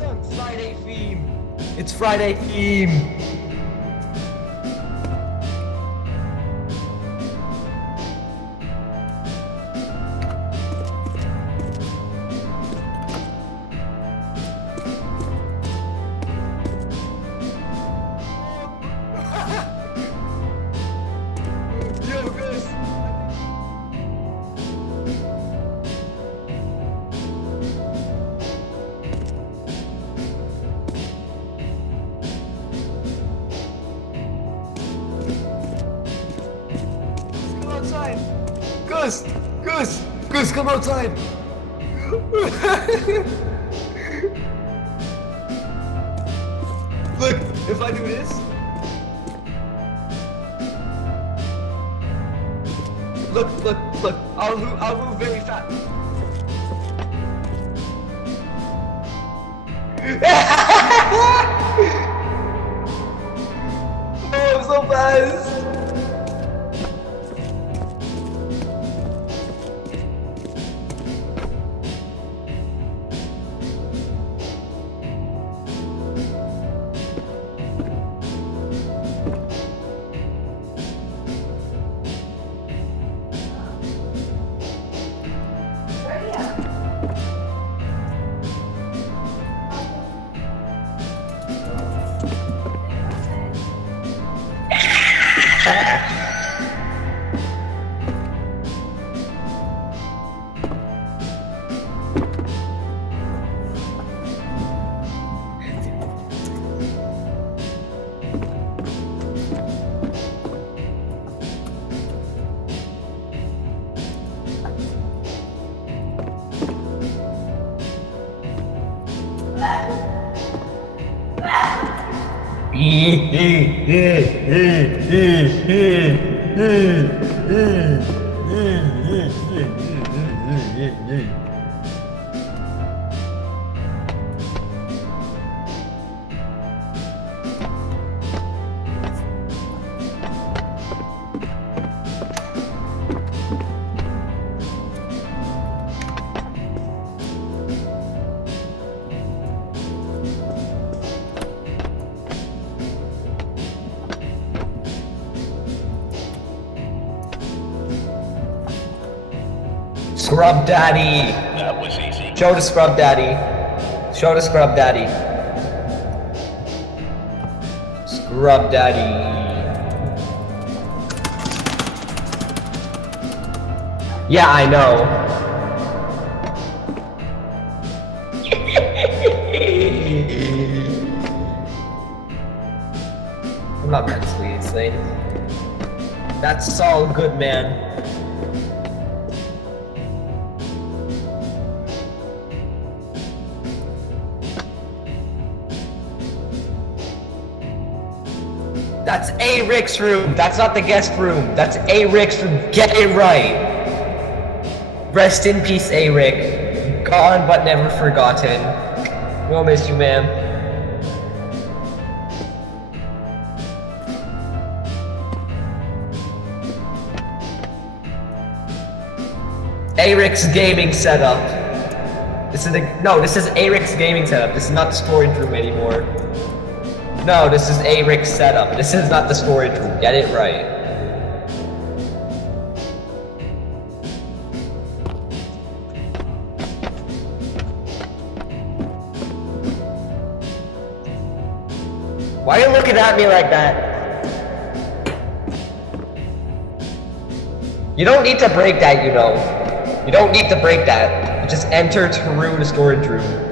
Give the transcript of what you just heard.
song. Friday theme. It's Friday theme. Yo, guys. Come outside. Goose, come outside. Look, if I do this. Look. I'll move very fast. Oh, I'm so fast. Scrub Daddy! That was easy. Show the Scrub Daddy. Show the Scrub Daddy. Scrub Daddy. Yeah, I know. I'm not mentally insane. That's all good, man. That's A. Rick's room. That's not the guest room. That's A. Rick's room. Get it right. Rest in peace, A. Rick. Gone but never forgotten. We'll miss you, man. A. Rick's gaming setup. This is A. Rick's gaming setup. This is not the storage room anymore. No, this is A. Rick's setup. This is not the storage room. Get it right. Why are you looking at me like that? You don't need to break that, you know. You don't need to break that. You just enter through the storage room.